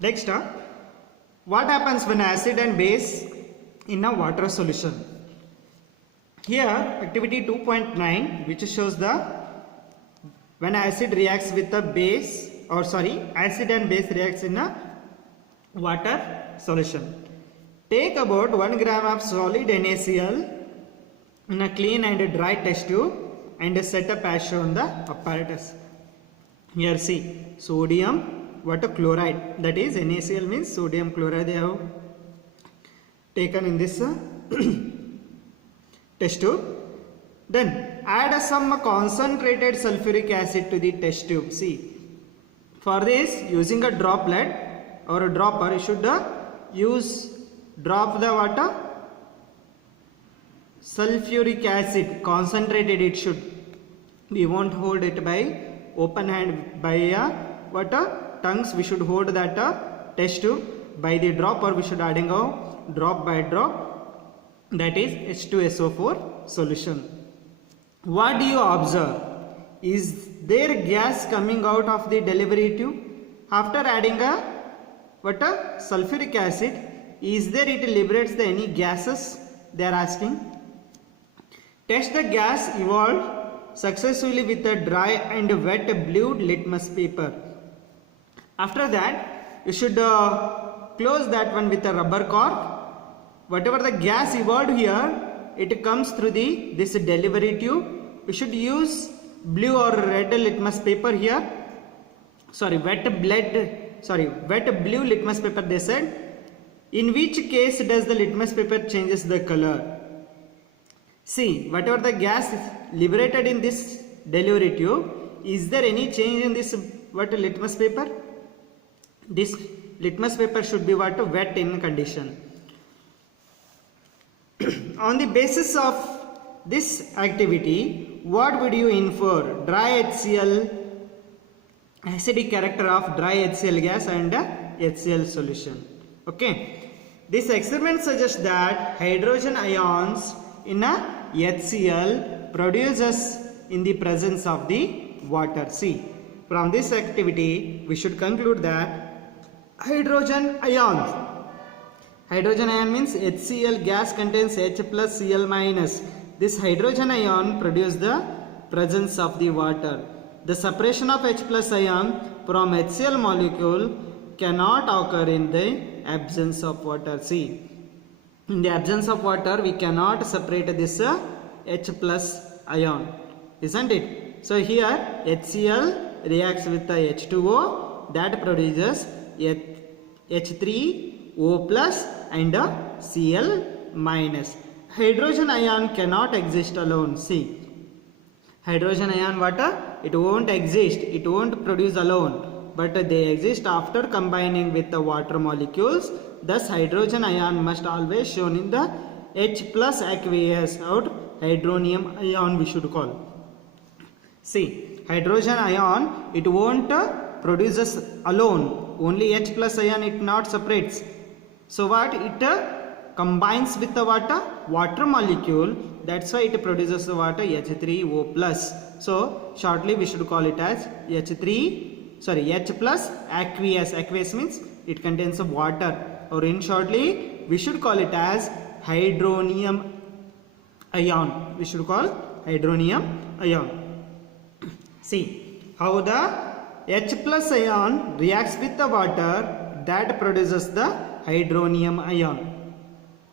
Next, what happens when acid and base in a water solution? Here, activity 2.9, which shows the when acid reacts with a base, or sorry, acid and base reacts in a water solution. Take about 1 gram of solid NaCl in a clean and dry test tube and set up as shown the apparatus. Here see, sodium chloride, that is NaCl means sodium chloride they have taken in this test tube. Then add some concentrated sulfuric acid to the test tube. See, for this using a droplet or a dropper, you should drop the water sulfuric acid concentrated. It should, we won't hold it by open hand, by tongues we should hold that test tube. By the dropper we should adding a drop by drop, that is H2SO4 solution. What do you observe? Is there gas coming out of the delivery tube after adding a sulfuric acid? Is there, it liberates the any gases? They are asking. Test the gas evolved successfully with a dry and wet blue litmus paper. After that, you should close that one with a rubber cork. Whatever the gas evolved here, it comes through this delivery tube. We should use blue or red litmus paper here. Sorry, wet blue litmus paper they said. In which case does the litmus paper changes the color? See, whatever the gas is liberated in this delivery tube, is there any change in this litmus paper? This litmus paper should be wet in condition. On the basis of this activity, what would you infer? Dry HCl, acidic character of dry HCl gas and HCl solution. Okay, this experiment suggests that hydrogen ions in a HCl produces in the presence of the water. See, from this activity we should conclude that hydrogen ion means HCl gas contains H plus Cl minus. This hydrogen ion produces the presence of the water. The separation of H plus ion from HCl molecule cannot occur in the absence of water. See, in the absence of water we cannot separate this H plus ion, isn't it? So here HCl reacts with the H2O, that produces H3O plus and Cl minus. Hydrogen ion cannot exist alone. See, hydrogen ion water, it won't exist, it won't produce alone, but they exist after combining with the water molecules. Thus hydrogen ion must always shown in the H plus aqueous, or hydronium ion we should call. See, hydrogen ion, it won't produces alone, only H plus ion it not separates. So what, it combines with the water molecule, that's why it produces the H3O plus. So shortly we should call it as H plus aqueous. Aqueous means it contains a water, or in shortly we should call it as hydronium ion. We should call hydronium ion. See how the H plus ion reacts with the water, that produces the hydronium ion.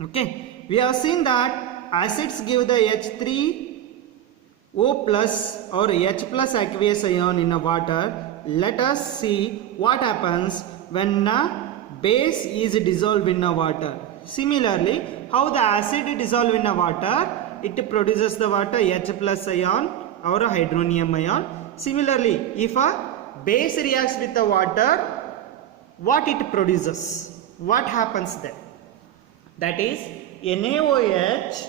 Okay, we have seen that acids give the H3O plus or H plus aqueous ion in a water. Let us see what happens when a base is dissolved in a water. Similarly, how the acid dissolved in a water, it produces the H plus ion or a hydronium ion. Similarly, if a base reacts with the water, what it produces? What happens then? That is NaOH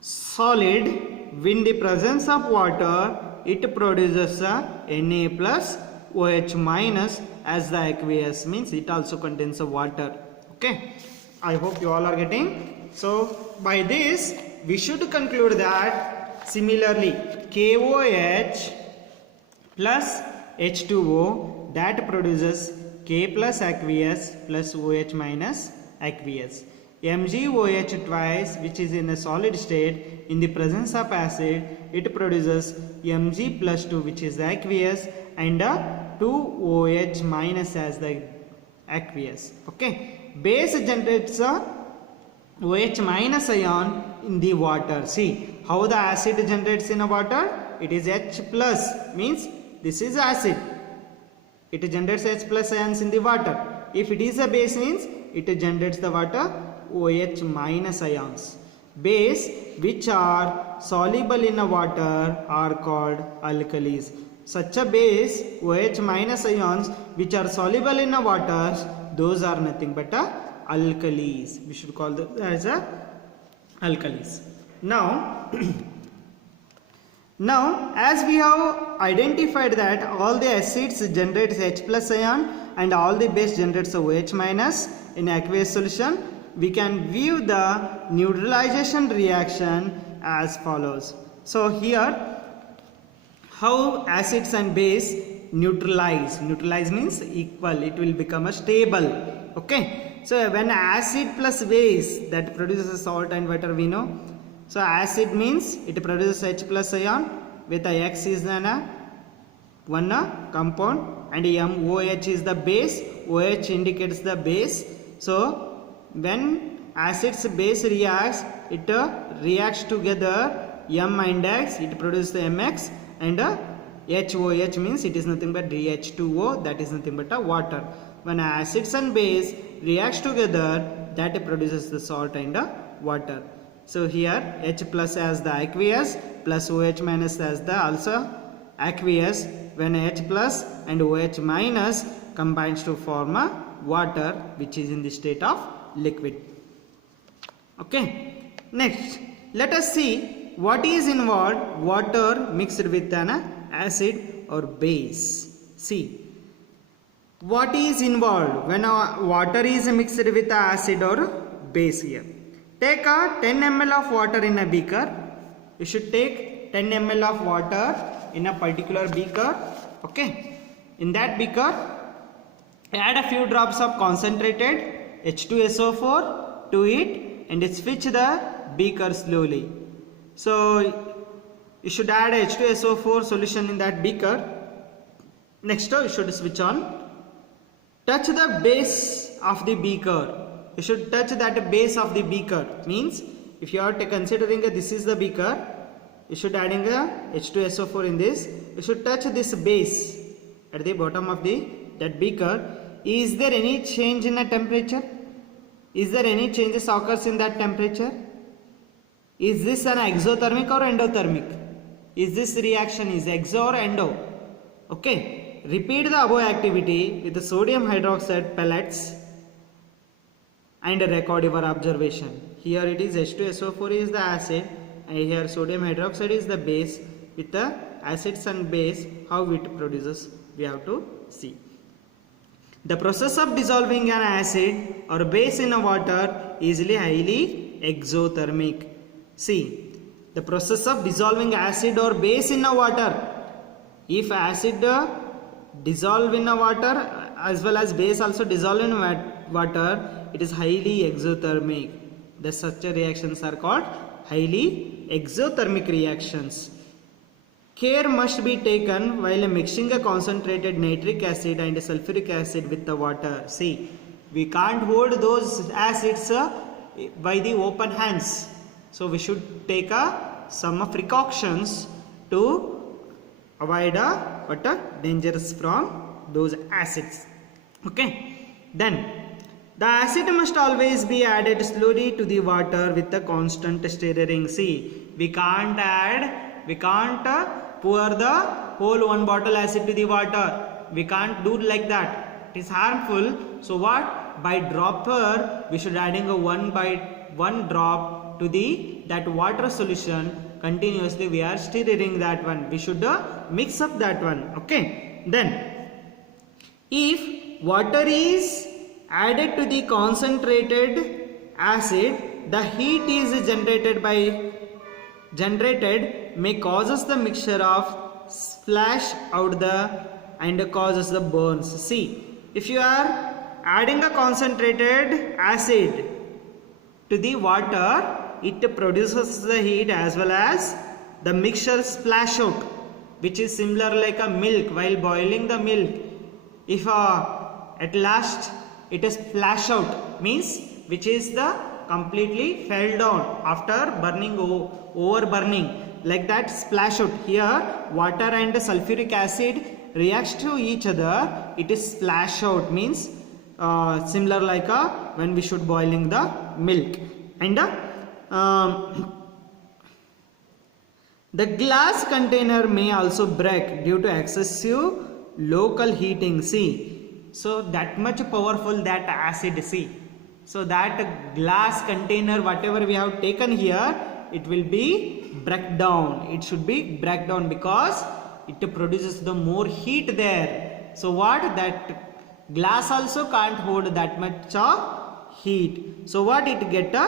solid, in the presence of water, it produces a Na plus OH minus, as the aqueous means it also contains a water. Okay, I hope you all are getting. So by this we should conclude that similarly KOH plus H2O, that produces K plus aqueous plus OH minus aqueous. MgOH twice, which is in a solid state, in the presence of acid, it produces Mg plus 2, which is the aqueous, and 2OH minus as the aqueous. Okay, base generates a OH minus ion in the water. See how the acid generates in a water? It is H plus, means this is acid. It generates H plus ions in the water. If it is a base, means it generates the water OH minus ions. Base which are soluble in a water are called alkalis. Such a base OH minus ions which are soluble in a water, those are nothing but alkalis. We should call them as alkalis. Now now as we have identified that all the acids generates H plus ion and all the base generates OH minus in aqueous solution, we can view the neutralization reaction as follows. So here how acids and base neutralize means equal, it will become a stable. Okay, so when acid plus base that produces salt and water, we know. So acid means it produces H plus ion with a X is one compound and MOH is the base. OH indicates the base. So when acid's base reacts, it reacts together M and X, it produces the MX, and HOH means it is nothing but DH2O, that is nothing but water. When acids and base reacts together, that produces the salt and water. So here H plus as the aqueous plus OH minus as the also aqueous. When H plus and OH minus combines to form a water which is in the state of liquid. Okay, next let us see what is involved water mixed with an acid or base. See what is involved when water is mixed with acid or base. Here take a 10 ml of water in a beaker. You should take 10 ml of water in a particular beaker. Okay, in that beaker add a few drops of concentrated H2SO4 to it and switch the beaker slowly. So you should add H2SO4 solution in that beaker. Next you should switch on. Touch the base of the beaker. You should touch that base of the beaker. Means if you are considering this is the beaker, you should adding a H2SO4 in this. You should touch this base at the bottom of that beaker. Is there any change in the temperature? Is there any changes occurs in that temperature? Is this an exothermic or endothermic? Is this reaction is exo or endo? Okay, repeat the above activity with the sodium hydroxide pellets and record your observation. Here it is H2SO4 is the acid and here sodium hydroxide is the base. With the acids and base, how it produces, we have to see. The process of dissolving an acid or base in a water is highly exothermic. See, the process of dissolving acid or base in a water. If acid dissolve in a water as well as base also dissolve in water, it is highly exothermic. The such reactions are called highly exothermic reactions. Care must be taken while mixing a concentrated nitric acid and sulfuric acid with the water. See, we can't hold those acids by the open hands. So we should take some precautions to avoid dangers from those acids. Okay, then the acid must always be added slowly to the water with a constant stirring. See, we can't pour the whole one bottle acid to the water. We can't do like that. It is harmful. So what? By dropper, we should adding a one drop to that water solution. Continuously we are stirring that one. We should mix up that one. Okay. Then, if water is added to the concentrated acid, the heat is generated may causes the mixture of splash out and causes the burns. See, if you are adding a concentrated acid to the water, it produces the heat as well as the mixture splash out, which is similar like a milk. While boiling the milk, if at last it is splash out, means which is the completely fell down after burning, over burning, like that splash out. Here water and sulfuric acid reacts to each other, it is splash out, means similar like when we should boiling the milk. And the glass container may also break due to excessive local heating. See, so that much powerful that acid. See, so that glass container whatever we have taken here, it will be break down. It should be break down because it produces the more heat there. So what, that glass also can't hold that much of heat. So what, it get a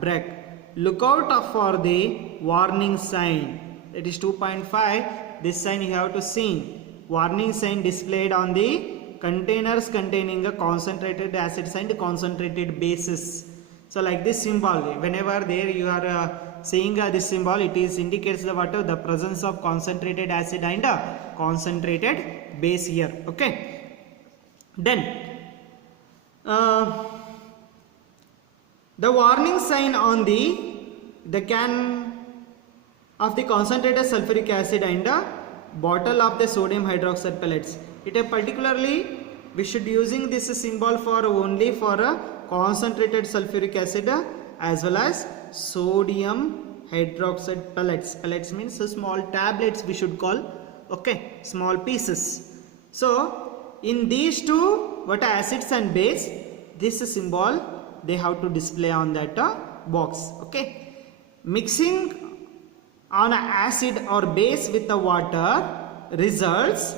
break. Look out for the warning sign. It is 2.5. This sign you have to see. Warning sign displayed on the containers containing a concentrated acids and concentrated bases. So like this symbol, whenever there you are seeing this symbol, it is indicates the what, the presence of concentrated acid and concentrated base here. Okay. Then the warning sign on the can of the concentrated sulfuric acid and bottle of the sodium hydroxide pellets. It is particularly we should using this symbol for only for concentrated sulfuric acid as well as sodium hydroxide pellets. Pellets means small tablets we should call. Okay, small pieces. So in these two, what are acids and base, this symbol they have to display on that box. Okay, mixing on acid or base with the water results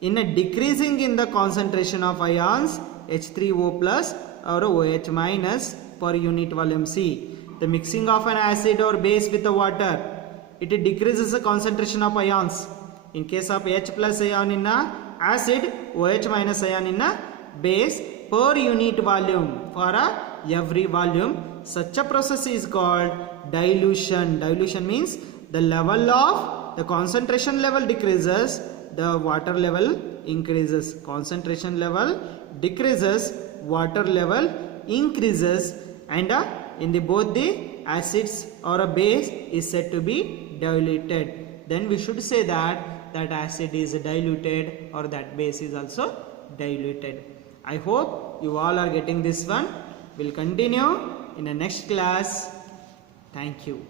in a decreasing in the concentration of ions H3O plus or OH minus per unit volume. See, the mixing of an acid or base with the water, it decreases the concentration of ions. In case of H plus ion in a acid, OH minus ion in a base per unit volume for every volume. Such a process is called dilution. Dilution means the level of the concentration level decreases, the water level increases. Concentration level decreases, water level increases, and in the both the acids or a base is said to be diluted. Then we should say that that acid is diluted or that base is also diluted. I hope you all are getting this one. We'll continue in the next class. Thank you.